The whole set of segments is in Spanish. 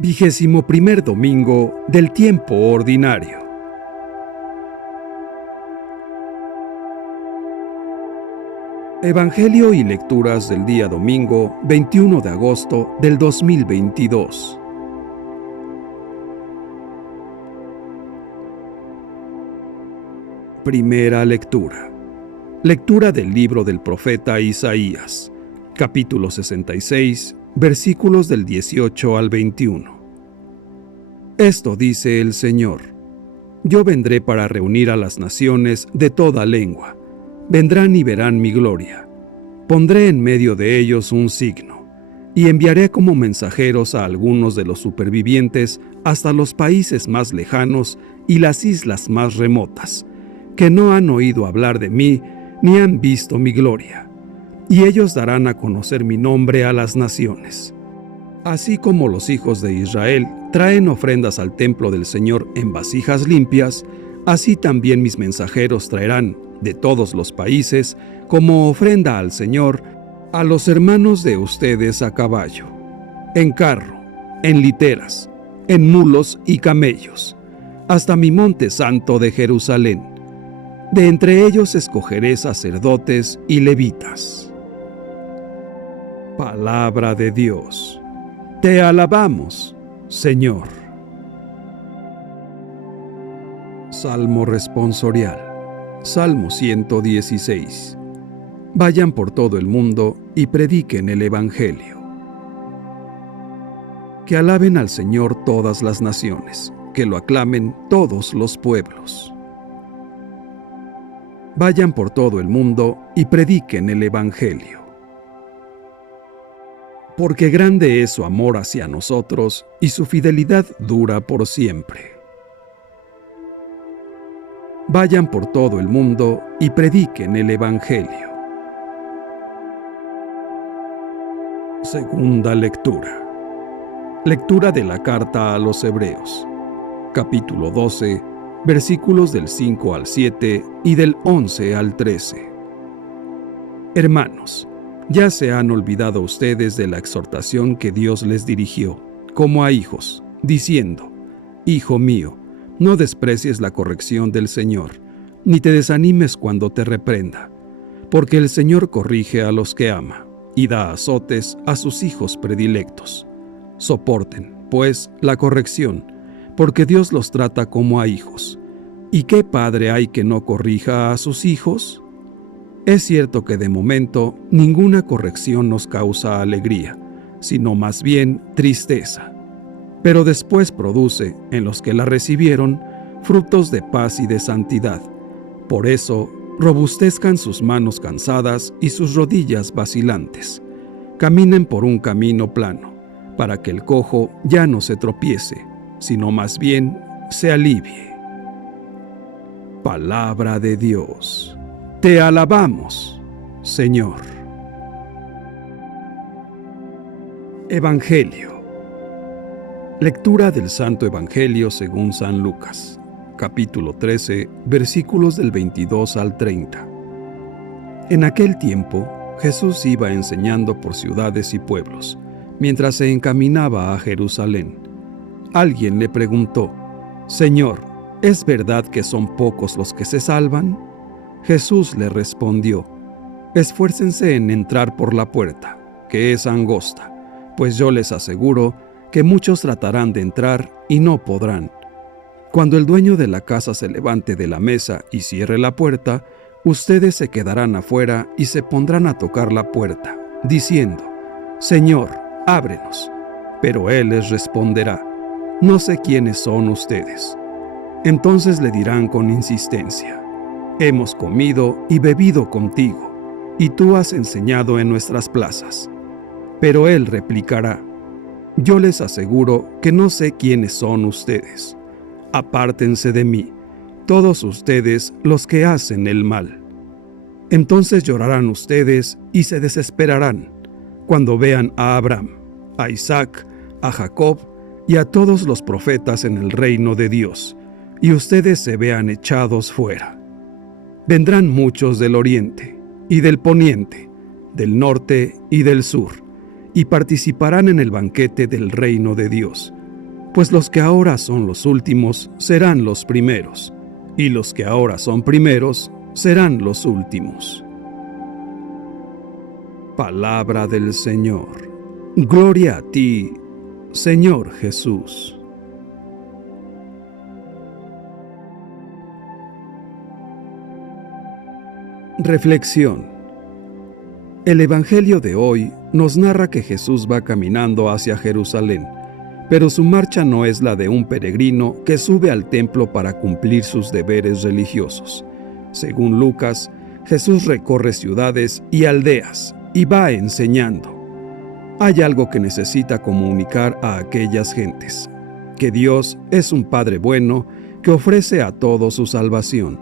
21º domingo del tiempo ordinario. Evangelio y lecturas del día domingo 21 de agosto del 2022. Primera lectura. Lectura del libro del profeta Isaías, capítulo 66, versículos del 18 al 21. Esto dice el Señor: Yo vendré para reunir a las naciones de toda lengua. Vendrán y verán mi gloria. Pondré en medio de ellos un signo, y enviaré como mensajeros a algunos de los supervivientes hasta los países más lejanos y las islas más remotas, que no han oído hablar de mí ni han visto mi gloria. Y ellos darán a conocer mi nombre a las naciones. Así como los hijos de Israel traen ofrendas al templo del Señor en vasijas limpias, así también mis mensajeros traerán de todos los países como ofrenda al Señor a los hermanos de ustedes a caballo, en carro, en literas, en mulos y camellos, hasta mi monte santo de Jerusalén. De entre ellos escogeré sacerdotes y levitas. Palabra de Dios. Te alabamos, Señor. Salmo responsorial. Salmo 116. Vayan por todo el mundo y prediquen el Evangelio. Que alaben al Señor todas las naciones, que lo aclamen todos los pueblos. Vayan por todo el mundo y prediquen el Evangelio. Porque grande es su amor hacia nosotros y su fidelidad dura por siempre. Vayan por todo el mundo y prediquen el Evangelio. Segunda lectura. Lectura de la carta a los Hebreos, capítulo 12, versículos del 5 al 7 y del 11 al 13. Hermanos, ya se han olvidado ustedes de la exhortación que Dios les dirigió, como a hijos, diciendo: Hijo mío, no desprecies la corrección del Señor, ni te desanimes cuando te reprenda, porque el Señor corrige a los que ama, y da azotes a sus hijos predilectos. Soporten, pues, la corrección, porque Dios los trata como a hijos. ¿Y qué padre hay que no corrija a sus hijos? Es cierto que de momento ninguna corrección nos causa alegría, sino más bien tristeza. Pero después produce, en los que la recibieron, frutos de paz y de santidad. Por eso, robustezcan sus manos cansadas y sus rodillas vacilantes. Caminen por un camino plano, para que el cojo ya no se tropiece, sino más bien se alivie. Palabra de Dios. Te alabamos, Señor. Evangelio. Lectura del Santo Evangelio según San Lucas, capítulo 13, versículos del 22 al 30. En aquel tiempo, Jesús iba enseñando por ciudades y pueblos, mientras se encaminaba a Jerusalén. Alguien le preguntó: Señor, ¿es verdad que son pocos los que se salvan? Jesús le respondió: Esfuércense en entrar por la puerta, que es angosta, pues yo les aseguro que muchos tratarán de entrar y no podrán. Cuando el dueño de la casa se levante de la mesa y cierre la puerta, ustedes se quedarán afuera y se pondrán a tocar la puerta, diciendo: Señor, ábrenos. Pero él les responderá: No sé quiénes son ustedes. Entonces le dirán con insistencia: Hemos comido y bebido contigo, y tú has enseñado en nuestras plazas. Pero él replicará: Yo les aseguro que no sé quiénes son ustedes. Apártense de mí, todos ustedes los que hacen el mal. Entonces llorarán ustedes y se desesperarán cuando vean a Abraham, a Isaac, a Jacob y a todos los profetas en el reino de Dios, y ustedes se vean echados fuera. Vendrán muchos del oriente y del poniente, del norte y del sur, y participarán en el banquete del reino de Dios, pues los que ahora son los últimos serán los primeros, y los que ahora son primeros serán los últimos. Palabra del Señor. Gloria a ti, Señor Jesús. Reflexión. El Evangelio de hoy nos narra que Jesús va caminando hacia Jerusalén, pero su marcha no es la de un peregrino que sube al templo para cumplir sus deberes religiosos. Según Lucas, Jesús recorre ciudades y aldeas y va enseñando. Hay algo que necesita comunicar a aquellas gentes: que Dios es un Padre bueno que ofrece a todos su salvación.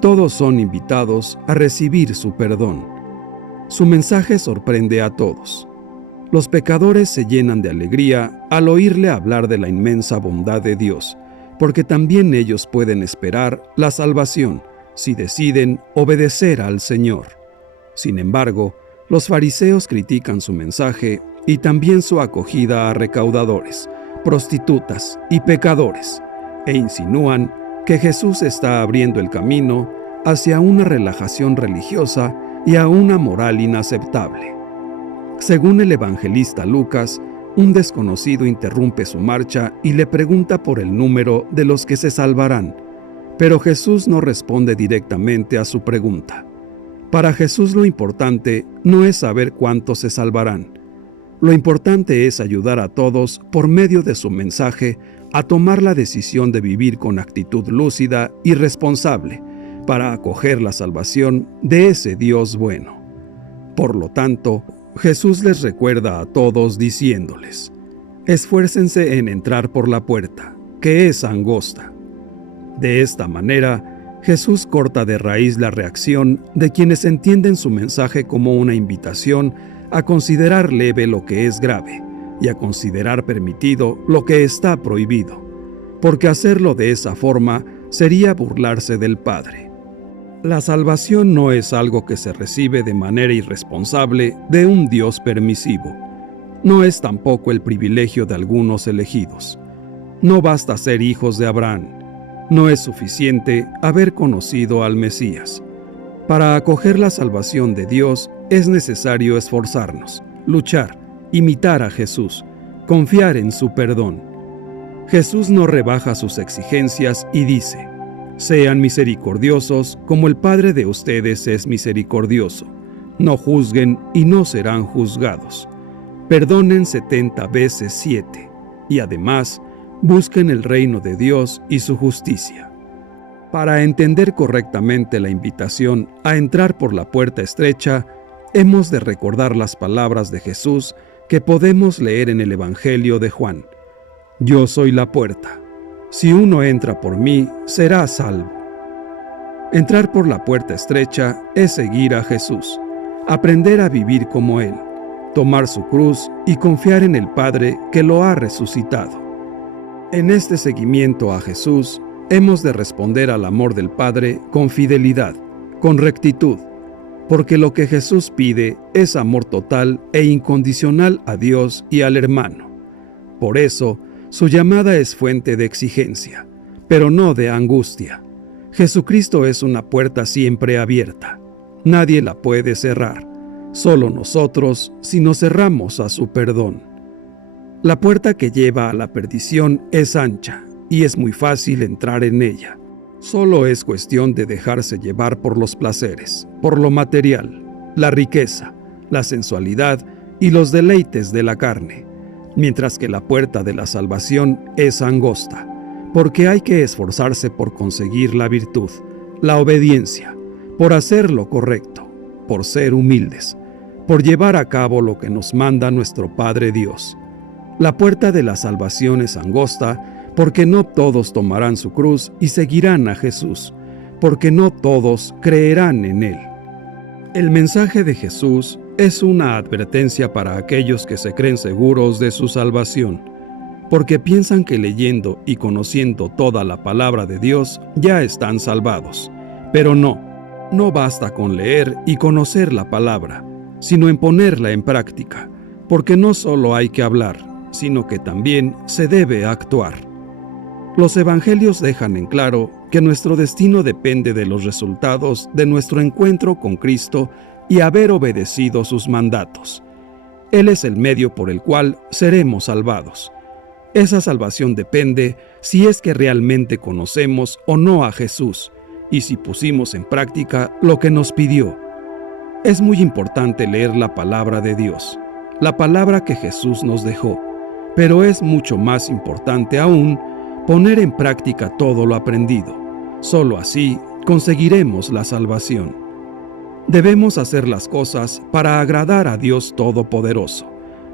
Todos son invitados a recibir su perdón. Su mensaje sorprende a todos. Los pecadores se llenan de alegría al oírle hablar de la inmensa bondad de Dios, porque también ellos pueden esperar la salvación si deciden obedecer al Señor. Sin embargo, los fariseos critican su mensaje y también su acogida a recaudadores, prostitutas y pecadores, e insinúan que Jesús está abriendo el camino hacia una relajación religiosa y a una moral inaceptable. Según el evangelista Lucas, un desconocido interrumpe su marcha y le pregunta por el número de los que se salvarán, pero Jesús no responde directamente a su pregunta. Para Jesús lo importante no es saber cuántos se salvarán. Lo importante es ayudar a todos por medio de su mensaje a tomar la decisión de vivir con actitud lúcida y responsable para acoger la salvación de ese Dios bueno. Por lo tanto, Jesús les recuerda a todos diciéndoles: esfuércense en entrar por la puerta, que es angosta. De esta manera, Jesús corta de raíz la reacción de quienes entienden su mensaje como una invitación a considerar leve lo que es grave y a considerar permitido lo que está prohibido, porque hacerlo de esa forma sería burlarse del Padre. La salvación no es algo que se recibe de manera irresponsable de un Dios permisivo. No es tampoco el privilegio de algunos elegidos. No basta ser hijos de Abraham. No es suficiente haber conocido al Mesías. Para acoger la salvación de Dios es necesario esforzarnos, luchar, imitar a Jesús, confiar en su perdón. Jesús no rebaja sus exigencias y dice: sean misericordiosos como el Padre de ustedes es misericordioso. No juzguen y no serán juzgados. Perdonen 70 veces 7 y además busquen el reino de Dios y su justicia. Para entender correctamente la invitación a entrar por la puerta estrecha, hemos de recordar las palabras de Jesús que podemos leer en el Evangelio de Juan: yo soy la puerta. Si uno entra por mí, será salvo. Entrar por la puerta estrecha es seguir a Jesús, aprender a vivir como Él, tomar su cruz y confiar en el Padre que lo ha resucitado. En este seguimiento a Jesús, hemos de responder al amor del Padre con fidelidad, con rectitud, porque lo que Jesús pide es amor total e incondicional a Dios y al hermano. Por eso, su llamada es fuente de exigencia, pero no de angustia. Jesucristo es una puerta siempre abierta. Nadie la puede cerrar, solo nosotros si nos cerramos a su perdón. La puerta que lleva a la perdición es ancha y es muy fácil entrar en ella. Solo es cuestión de dejarse llevar por los placeres, por lo material, la riqueza, la sensualidad y los deleites de la carne. Mientras que la puerta de la salvación es angosta, porque hay que esforzarse por conseguir la virtud, la obediencia, por hacer lo correcto, por ser humildes, por llevar a cabo lo que nos manda nuestro Padre Dios. La puerta de la salvación es angosta porque no todos tomarán su cruz y seguirán a Jesús, porque no todos creerán en Él. El mensaje de Jesús es una advertencia para aquellos que se creen seguros de su salvación, porque piensan que leyendo y conociendo toda la palabra de Dios ya están salvados. Pero no basta con leer y conocer la palabra, sino en ponerla en práctica, porque no solo hay que hablar, sino que también se debe actuar. Los evangelios dejan en claro que nuestro destino depende de los resultados de nuestro encuentro con Cristo y haber obedecido sus mandatos. Él es el medio por el cual seremos salvados. Esa salvación depende si es que realmente conocemos o no a Jesús y si pusimos en práctica lo que nos pidió. Es muy importante leer la palabra de Dios, la palabra que Jesús nos dejó, pero es mucho más importante aún poner en práctica todo lo aprendido. Solo así conseguiremos la salvación. Debemos hacer las cosas para agradar a Dios Todopoderoso,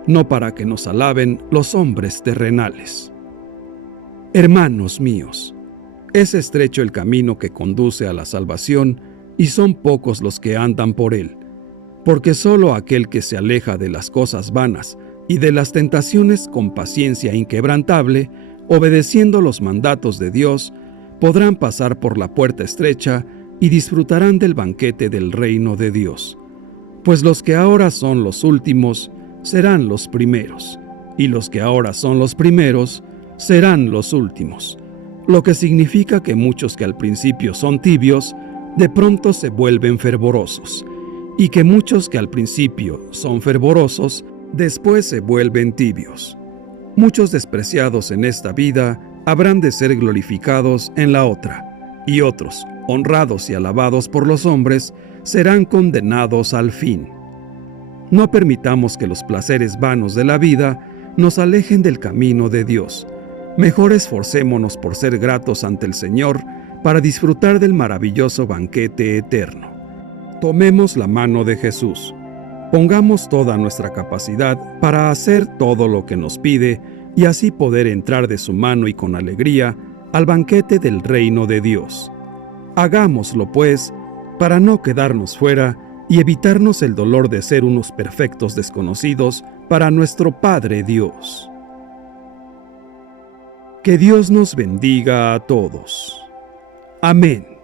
no para que nos alaben los hombres terrenales. Hermanos míos, es estrecho el camino que conduce a la salvación y son pocos los que andan por él, porque solo aquel que se aleja de las cosas vanas y de las tentaciones con paciencia inquebrantable, obedeciendo los mandatos de Dios, podrán pasar por la puerta estrecha y disfrutarán del banquete del reino de Dios. Pues los que ahora son los últimos serán los primeros, y los que ahora son los primeros serán los últimos, lo que significa que muchos que al principio son tibios, de pronto se vuelven fervorosos, y que muchos que al principio son fervorosos, después se vuelven tibios. Muchos despreciados en esta vida habrán de ser glorificados en la otra, y otros, honrados y alabados por los hombres, serán condenados al fin. No permitamos que los placeres vanos de la vida nos alejen del camino de Dios. Mejor esforcémonos por ser gratos ante el Señor para disfrutar del maravilloso banquete eterno. Tomemos la mano de Jesús. Pongamos toda nuestra capacidad para hacer todo lo que nos pide y así poder entrar de su mano y con alegría al banquete del reino de Dios. Hagámoslo, pues, para no quedarnos fuera y evitarnos el dolor de ser unos perfectos desconocidos para nuestro Padre Dios. Que Dios nos bendiga a todos. Amén.